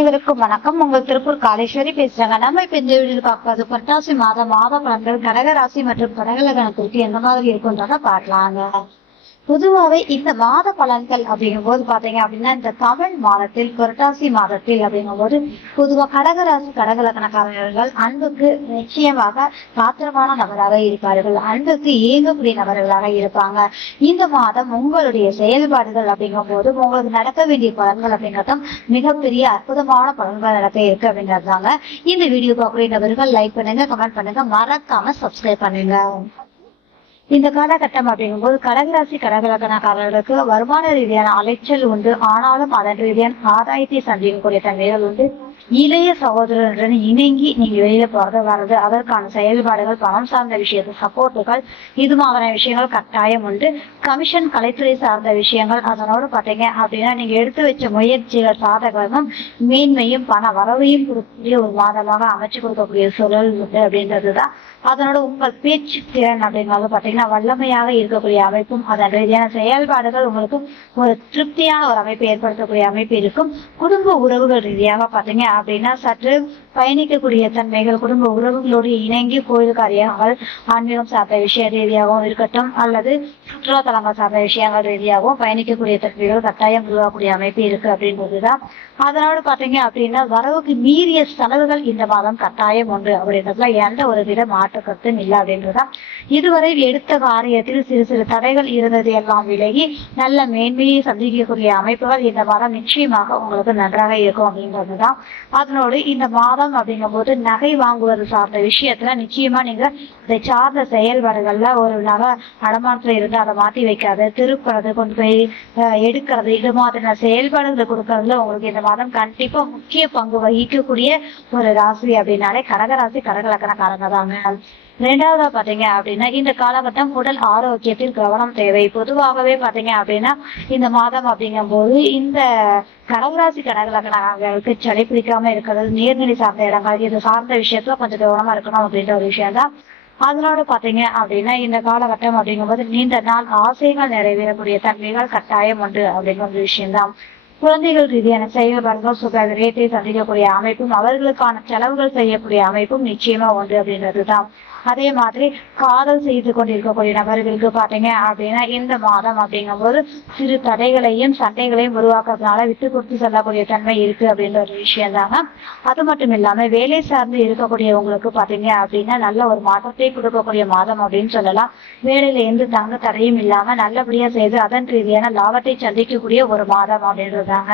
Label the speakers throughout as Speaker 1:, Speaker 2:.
Speaker 1: அனைவருக்கும் வணக்கம். உங்கள் திருப்பூர் காளேஸ்வரி பேசுறாங்க. நம்ம இப்ப இந்த வீடியோவில் பார்ப்பது புரட்டாசி மாதம் மாத பலன்கள் கடகராசி மற்றும் கடகலகணத்திற்கு எந்த மாதிரி இருக்குன்றத பாக்கலாங்க பொதுவாகவே இந்த மாத பலன்கள் அப்படிங்கும் போது பாத்தீங்க அப்படின்னா இந்த தமிழ் மாதத்தில் புரட்டாசி மாதத்தில் அப்படிங்கும் போது பொதுவா கடகராசி கடகலக்கணக்காரர்கள் அன்புக்கு நிச்சயமாக பாத்திரமான நபராக இருப்பார்கள். அன்புக்கு இயங்கக்கூடிய நபர்களாக இருப்பாங்க. இந்த மாதம் உங்களுடைய செயல்பாடுகள் அப்படிங்கும் போது உங்களுக்கு நடக்க வேண்டிய பலன்கள் அப்படிங்கிறதும் மிகப்பெரிய அற்புதமான பலன்கள் நடக்க இருக்கு அப்படிங்கறதாங்க இந்த வீடியோ பார்க்கக்கூடிய நபர்கள் லைக் பண்ணுங்க கமெண்ட் பண்ணுங்க. மறக்காம சப்ஸ்கிரைப் பண்ணுங்க. இந்த காலகட்டம் அப்படிங்கும்போது கடகராசி கடகலக்கணக்காரர்களுக்கு வருமான ரீதியான அலைச்சல் உண்டு. ஆனாலும் அதன் ரீதியான ஆதாயத்தை சந்திக்கக்கூடிய தன்மைகள் உண்டு. இளைய சகோதரருடன் இணங்கி நீங்க வெளியில போறது வர்றது அதற்கான செயல்பாடுகள் பணம் சார்ந்த விஷயத்த சப்போர்ட்டுகள் இது மாதிரியான விஷயங்கள் கட்டாயம் உண்டு. கமிஷன் கலைத்துறை சார்ந்த விஷயங்கள் அதனோடு பாத்தீங்க அப்படின்னா நீங்க எடுத்து வச்ச முயற்சிகள் சாதகமும் மேன்மையும் பண வரவையும் கொடுக்கக்கூடிய ஒரு மாதமாக அமைச்சு கொடுக்கக்கூடிய சூழல் உண்டு அப்படின்றதுதான். அதனோட உங்கள் பேச்சு திறன் அப்படிங்கிறது பாத்தீங்கன்னா வல்லமையாக இருக்கக்கூடிய அமைப்பும் அதன் ரீதியான செயல்பாடுகள் உங்களுக்கு ஒரு திருப்தியான ஒரு அமைப்பு ஏற்படுத்தக்கூடிய அமைப்பு இருக்கும். குடும்ப உறவுகள் ரீதியாக பார்த்தீங்க அப்படின்னா சற்று பயணிக்கக்கூடிய தன்மைகள் குடும்ப உறவுகளோடு இணங்கி கோயில் காரியங்கள் ஆன்மீகம் சார்ந்த விஷய ரீதியாகவும் இருக்கட்டும் அல்லது சுற்றுலாத்தலங்கள் சார்ந்த விஷயங்கள் ரீதியாகவும் பயணிக்கக்கூடிய தன்மைகள் கட்டாயம் உருவாக்கக்கூடிய அமைப்பு இருக்கு அப்படின்றதுதான். அதனோடு பார்த்தீங்க அப்படின்னா வரவுக்கு மீறிய செலவுகள் இந்த மாதம் கட்டாயம் உண்டு அப்படின்றதுல எந்த ஒரு வித மாற்று கருத்தும் இல்லை அப்படின்றதுதான். இதுவரை எடுத்த காரியத்தில் சிறு சிறு தடைகள் இருந்தது எல்லாம் விலகி நல்ல மேன்மையை சந்திக்கக்கூடிய அமைப்புகள் இந்த மாதம் நிச்சயமாக உங்களுக்கு நன்றாக இருக்கும் அப்படின்றதுதான். அதனோடு இந்த மாதம் அப்படிங்கும்போது நகை வாங்குவது சார்ந்த விஷயத்துல நிச்சயமா நீங்க இதை சார்ந்த செயல்பாடுகள்ல ஒரு நகை அடமானத்துல இருந்து அதை மாத்தி வைக்காது. திருப்புறது கொண்டு போய் எடுக்கிறது இது மாதிரியான செயல்பாடுகளை கொடுக்கறதுல உங்களுக்கு இந்த மாதம் கண்டிப்பா முக்கிய பங்கு வகிக்கக்கூடிய ஒரு ராசி அப்படின்னாலே கடகராசி கடகலக்கணக்காரங்க தாங்க. ரெண்டாவதா பாத்தீங்க அப்படின்னா இந்த காலகட்டம் உடல் ஆரோக்கியத்தில் கவனம் தேவை. பொதுவாகவே பாத்தீங்க அப்படின்னா இந்த மாதம் அப்படிங்கும்போது இந்த கடவுராசி கடகலக்கணங்களுக்கு சளி பிடிக்காம இருக்கிறது நீர்நிலை சார்ந்த இடங்கள் இது சார்ந்த விஷயத்துல கொஞ்சம் கவனமா இருக்கணும் அப்படின்ற ஒரு விஷயம் தான் அதனோட பாத்தீங்க அப்படின்னா இந்த காலகட்டம் அப்படிங்கும்போது நீண்ட நாள் ஆசைகள் நிறைவேறக்கூடிய தன்மைகள் கட்டாயம் உண்டு அப்படிங்கிற ஒரு விஷயம்தான். குழந்தைகள் ரீதியான செயல்பாடுகள் சுக சந்திக்கக்கூடிய அமைப்பும் அவர்களுக்கான செலவுகள் செய்யக்கூடிய அமைப்பும் நிச்சயமா உண்டு அப்படின்றதுதான். அதே மாதிரி காதல் செய்து கொண்டிருக்கக்கூடிய நபர்களுக்கு பாத்தீங்க அப்படின்னா இந்த மாதம் அப்படிங்கும்போது சிறு தடைகளையும் சண்டைகளையும் உருவாக்குறதுனால விட்டு கொடுத்து செல்லக்கூடிய தன்மை இருக்கு அப்படின்ற ஒரு விஷயம் தாங்க அது மட்டும் இல்லாம வேலை சார்ந்து இருக்கக்கூடியவங்களுக்கு பாத்தீங்க அப்படின்னா நல்ல ஒரு மாற்றத்தை கொடுக்கக்கூடிய மாதம் அப்படின்னு சொல்லலாம். வேலையில எந்த தங்க தடையும் இல்லாம நல்லபடியா செய்து அதன் ரீதியான லாபத்தை சந்திக்கக்கூடிய ஒரு மாதம் அப்படின்றதாங்க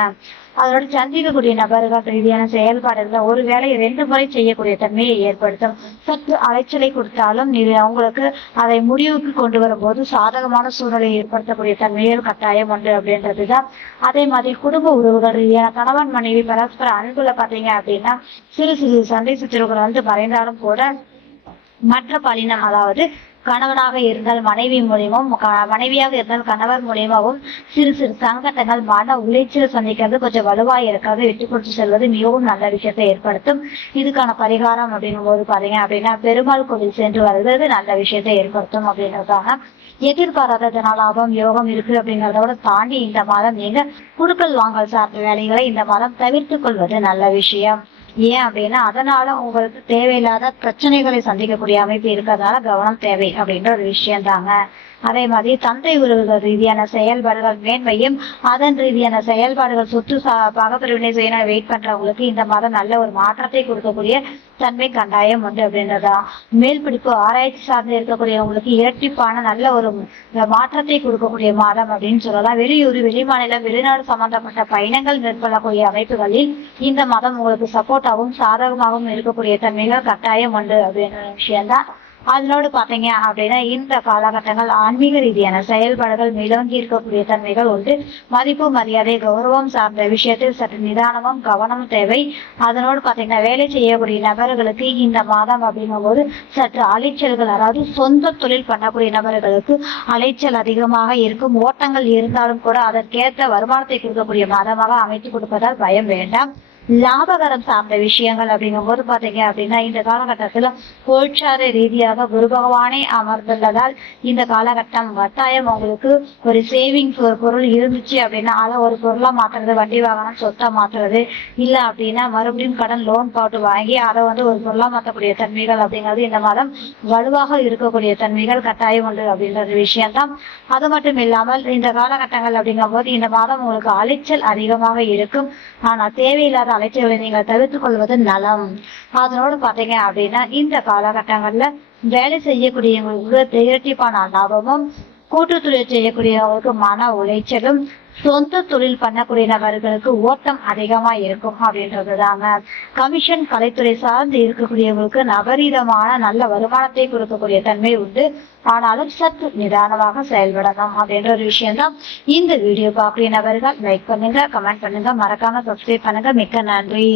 Speaker 1: அதோட சந்திக்கக்கூடிய நபர்கள் ரீதியான செயல்பாடுகளை ஒரு வேலையை ரெண்டு முறை செய்யக்கூடிய தன்மையை ஏற்படுத்தும். சற்று அலைச்சலை கொடுத்தாலும் இது அவங்களுக்கு அதை முடிவுக்கு கொண்டு வரும்போது சாதகமான சூழ்நிலை ஏற்படுத்தக்கூடிய தன்மையில் கட்டாயம் உண்டு அப்படின்றதுதான். அதே மாதிரி குடும்ப உறவுகள் ரீதியான கணவன் மனைவி பரஸ்பர அன்புல பாத்தீங்க அப்படின்னா சிறு சிறு சண்டை சுற்றுகள் வந்து மறைந்தாலும் கூட மற்ற பாலினம் அதாவது கணவனாக இருந்தால் மனைவி மூலியமும் க- மனைவியாக இருந்தால் கணவர் மூலியமாகவும் சிறு சிறு சங்கட்டங்கள் மன உளைச்சல் சந்திக்கிறது. கொஞ்சம் வலுவாக இருக்கிறது. விட்டு கொடுத்து செல்வது மிகவும் நல்ல விஷயத்தை ஏற்படுத்தும். இதுக்கான பரிகாரம் அப்படிங்கும் போது பாத்தீங்க அப்படின்னா பெருமாள் கோவில் சென்று வருகிறது. நல்ல விஷயத்தை ஏற்படுத்தும் அப்படின்றதுக்காக எதிர்பாராத லாபம் யோகம் இருக்கு விட தாண்டி இந்த மாதம் நீங்க குடுக்கல் வாங்கல் சார்ந்த வேலைகளை இந்த மாதம் தவிர்த்து கொள்வது நல்ல விஷயம். ஏன் அப்படின்னா அதனால உங்களுக்கு தேவையில்லாத பிரச்சனைகளை சந்திக்கக்கூடிய அமைப்பு இருக்கிறதுனால கவனம் தேவை அப்படின்ற ஒரு விஷயம் தாங்க அதே மாதிரி தந்தை உறவுகள் ரீதியான செயல்பாடுகள் மேன்மையும் அதன் ரீதியான செயல்பாடுகள் சொத்து பகப்பிரிவினை செய்யணும் வெயிட் பண்றவங்களுக்கு இந்த மாதம் நல்ல ஒரு மாற்றத்தை கொடுக்கக்கூடிய தன்மை கண்டாயம் உண்டு அப்படின்றதா மேல் படிப்பு ஆராய்ச்சி சார்ந்து இருக்கக்கூடியவங்களுக்கு இரட்டிப்பான நல்ல ஒரு மாற்றத்தை கொடுக்கக்கூடிய மாதம் அப்படின்னு சொல்லலாம். வெளியூர் வெளிமாநிலம் வெளிநாடு சம்பந்தப்பட்ட பயணங்கள் மேற்கொள்ளக்கூடிய அமைப்புகளில் இந்த மாதம் உங்களுக்கு சப்போர்ட்டாகவும் சாதகமாகவும் இருக்கக்கூடிய தன்மைகள் கட்டாயம் உண்டு அப்படின்ற விஷயம்தான். அதனோடு பார்த்தீங்க அப்படின்னா இந்த காலகட்டங்கள் ஆன்மீக ரீதியான செயல்பாடுகள் மேலோங்கி இருக்கக்கூடிய தன்மைகள் உண்டு. மதிப்பு மரியாதை கௌரவம் சார்ந்த விஷயத்தில் சற்று நிதானமும் கவனம் தேவை. அதனோடு பாத்தீங்கன்னா வேலை செய்யக்கூடிய நபர்களுக்கு இந்த மாதம் அப்படிங்கும்போது சற்று அலைச்சல்கள் அதாவது சொந்த தொழில் பண்ணக்கூடிய நபர்களுக்கு அலைச்சல் அதிகமாக இருக்கும். ஓட்டங்கள் இருந்தாலும் கூட அதற்கேற்ற வருமானத்தை கொடுக்கக்கூடிய மாதமாக அமைத்து கொடுப்பதால் பயம் வேண்டாம். லாபகரம் சார்ந்த விஷயங்கள் அப்படிங்கும் போது பாத்தீங்க அப்படின்னா இந்த காலகட்டத்துல கோல்சார ரீதியாக குரு பகவானே அமர்ந்துள்ளதால் இந்த காலகட்டம் கட்டாயம் உங்களுக்கு ஒரு சேவிங்ஸ் ஒரு பொருள் இருந்துச்சு அப்படின்னா அதை ஒரு பொருளா மாத்துறது வண்டி வாகனம் சொத்தை மாத்துறது இல்ல அப்படின்னா மறுபடியும் கடன் லோன் போட்டு வாங்கி அதை வந்து ஒரு பொருளா மாற்றக்கூடிய தன்மைகள் அப்படிங்கிறது இந்த மாதம் வலுவாக இருக்கக்கூடிய தன்மைகள் கட்டாயம் உண்டு அப்படின்ற விஷயம்தான். அது மட்டும் இல்லாமல் இந்த காலகட்டங்கள் அப்படிங்கும் போது இந்த மாதம் உங்களுக்கு அலைச்சல் அதிகமாக இருக்கும். ஆனா தேவையில்லாத அலைச்சல்களை நீங்கள் தவிர்த்து கொள்வது நலம். அதனோடு பாத்தீங்க அப்படின்னா இந்த காலகட்டங்கள்ல வேலை செய்யக்கூடியவங்களுக்கு இரட்டிப்பான லாபமும் கூட்டு தொழில் மன உளைச்சலும் சொந்த தொழில் பண்ணக்கூடிய நபர்களுக்கு ஓட்டம் அதிகமா இருக்கும் அப்படின்றது தாங்க கமிஷன் கலைத்துறை சார்ந்து இருக்கக்கூடியவங்களுக்கு நபரீதமான நல்ல வருமானத்தை கொடுக்கக்கூடிய தன்மை உண்டு. ஆனாலும் சற்று நிதானமாக செயல்படணும் அப்படின்ற ஒரு விஷயம் தான் இந்த வீடியோ பார்க்கக்கூடிய நபர்கள் லைக் பண்ணுங்க கமெண்ட் பண்ணுங்க மறக்காம சப்ஸ்கிரைப் பண்ணுங்க. மிக்க நன்றி.